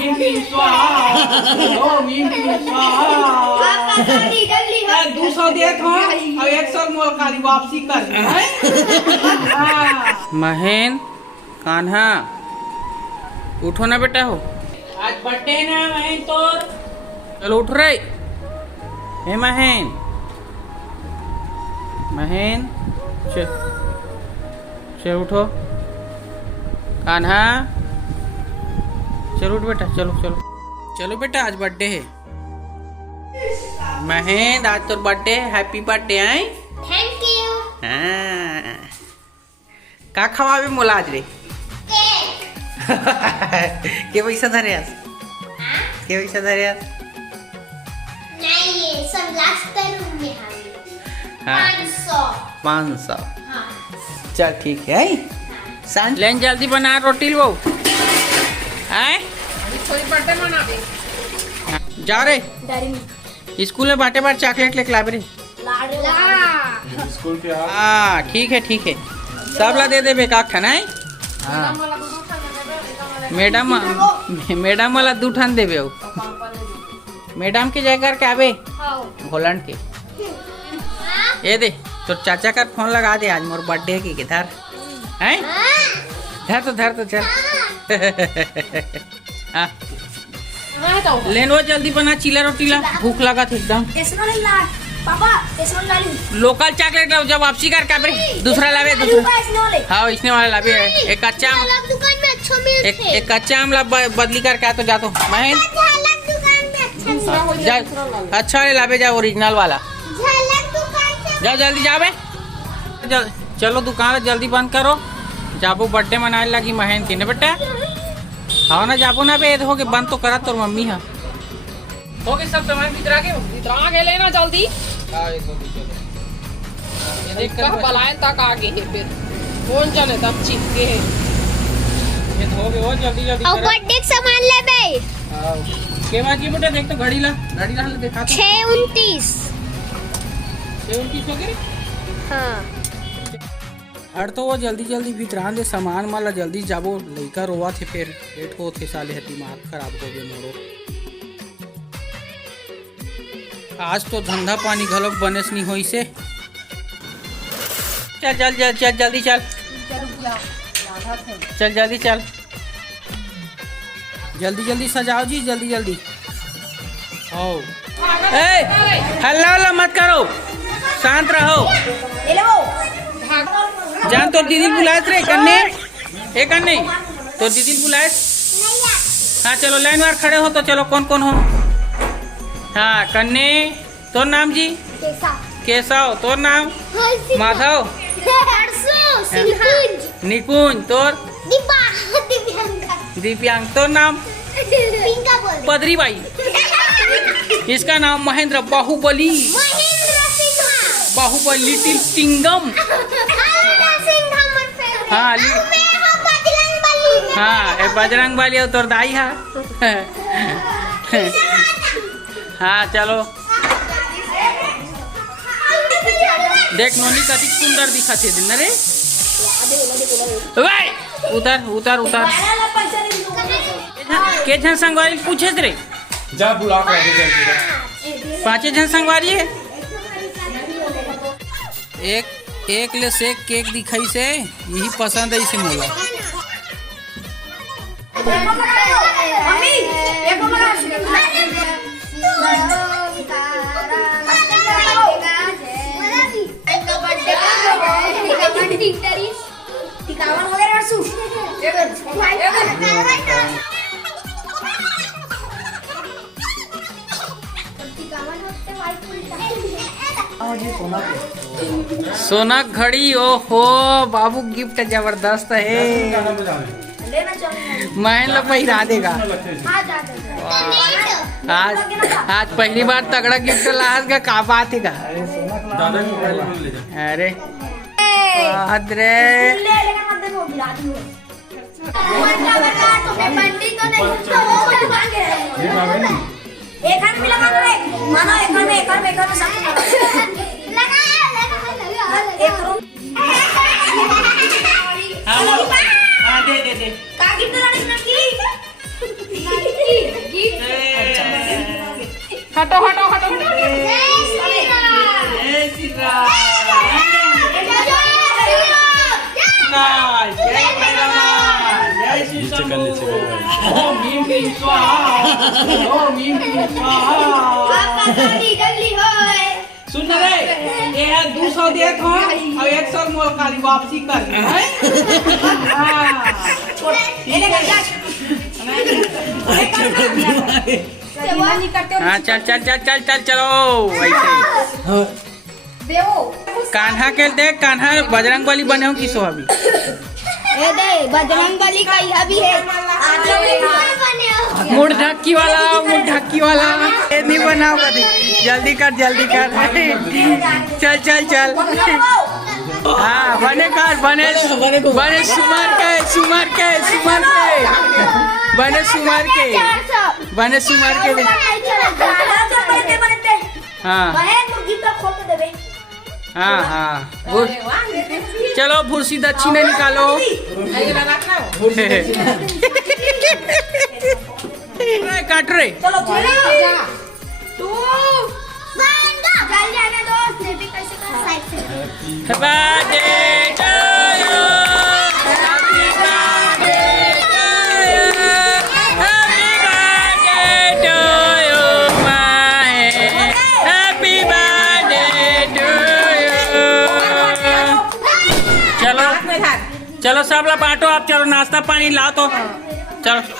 भीम भीम स्वाहा, ओम भीम भीम स्वाहा। 200 देत हो और 100 मोल खाली वापसी कर। महेन कान्हा उठो ना बेटा हो, आज बर्थडे ना महेन तोर। चलो उठ रहे। हे महेन, महेन चल उठो। कान्हा चलो उठ बेटा, चलो चलो चलो बेटा, आज बर्थडे है। महेंद्र आज तो बर्थडे है, happy birthday. I thank you. हाँ का खवावे मोला आज रे? के पैसा धरे आज? के पैसा धरे आज? नहीं ये सब लास्ट रूम में हाँ 500। 500। हाँ चल ठीक है। सांझ लेन जल्दी बना रोटी लो। आए थोड़ी बर्थडे मना दे। जा रे डरी स्कूल में बाटे बार चॉकलेट लेके ला रे। स्कूल पे हाँ ठीक है ठीक है, सब ला दे दे बेका खाना है। हाँ मैडम मैडम वाला 2 ठान देवे हो। मैडम के जगह के आवे भोलन के ये दे तो चाचा का फोन लगा दे, आज मोर बर्थडे की किधर है? धर तो चल। हाँ लेन वो जल्दी बना चीला रोटी ला, भूख लगा था एकदम। पापा लोकल चॉकलेट लाओ, जब वापसी कर काबरे दूसरा लावे दूसरा। हाँ इसने वाला लावे। एक कच्चा आम, दुकान में अच्छा मिलते हैं। एक कच्चा आम ला बदली करके आ तो जा तो महेंद्र झलक दुकान में अच्छा मिलते जा, अच्छा वाले लावे जा, ओरिजिनल वाला। झलक दुकान से जाओ जल्दी जावे चलो दुकान जल्दी बंद करो। जाबो बर्थडे मनाए लगी महेंद्र की ने बेटा। हाँ ना जाबो ना बे हो के बंद तो करा तोर मम्मी। हाँ हो गए सब सामान इतना के लेना जल्दी। ये देख कर बलायन तक आ गए हैं, फिर कौन जाने तब चिपके हैं। ये हो गए वो जल्दी जल्दी और बर्थडे का सामान ले बे। के बाद ये बेटा देख तो घड़ी ला दिखा तो। 6:29। 6:29 हो गए। हाँ हर तो वो जल्दी जल्दी भितरान दे सामान माला जल्दी जाबो, लइका रोवा थे फिर लेट हो थे साले है, दिमाग खराब हो गए मोरो। आज तो धंधा पानी घलोक बनेस नहीं होई से। चल चल चल चल जल्दी चल, चल जल्दी चल, जल्दी जल्दी सजाओ जी, जल्दी जल्दी। ओ ए हल्ला हल्ला मत करो, शांत रहो। जान तो दीदी बुलाए रे कन्ने, ए कन्ने तो दीदी बुलाए। हाँ चलो लाइन वार खड़े हो तो चलो कौन कौन हो। हाँ कन्ने तोर नाम जी? केशव। तोर नाम? माधव। निकुंज। तोर? दिव्यांग। तोर नाम? पदरी बाई। इसका नाम महेंद्र बाहुबली। बाहुबली लिटिल सिंगम। हाँ हाँ बजरंग बली हो तोर दाई। हाँ हाँ चलो देख नोनी कति सुंदर दिखा थे दिन रे। उतर उतर उतर के जन संगवारी पूछे रे? जा बुला कर 5 जन संगवारी है। एक ले से केक दिखाई से यही पसंद है इसे मोला। सोना घड़ी। ओहो बाबू गिफ्ट जबरदस्त है, मैं लो पहिरा देगा। आज पहली बार तगड़ा गिफ्ट लाज का बात है का। अरे अरे दे हटो हटो हटो जय श्री राम। जय भैरवान, जय श्री शंभू। ओम ह्रीं क्लीं स्वाहा, ओम ह्रीं क्लीं स्वाहा। सुन रे, ये है 200 देत हो और 100 मोल काली वापसी कर है। हाँ चल चल चल चल चल चलो ऐसे। कान्हा के देख, कान्हा बजरंग बली बने हो किसो अभी। बजरंग बली का यह भी है। मुड़ ढक्की वाला, मुड़ ढक्की वाला ये नहीं बनाओ कभी। जल्दी कर जल्दी कर। चल चल चल। हाँ बने कर, बने बने सुमार के, सुमार के, सुमार के, बने सुमार के, बने सुमार के। हाँ हाँ हाँ चलो भूसी दक्षिणा निकालो। काट रे। चलो सब लोग बांटो आप, चलो नाश्ता पानी लाओ तो चलो।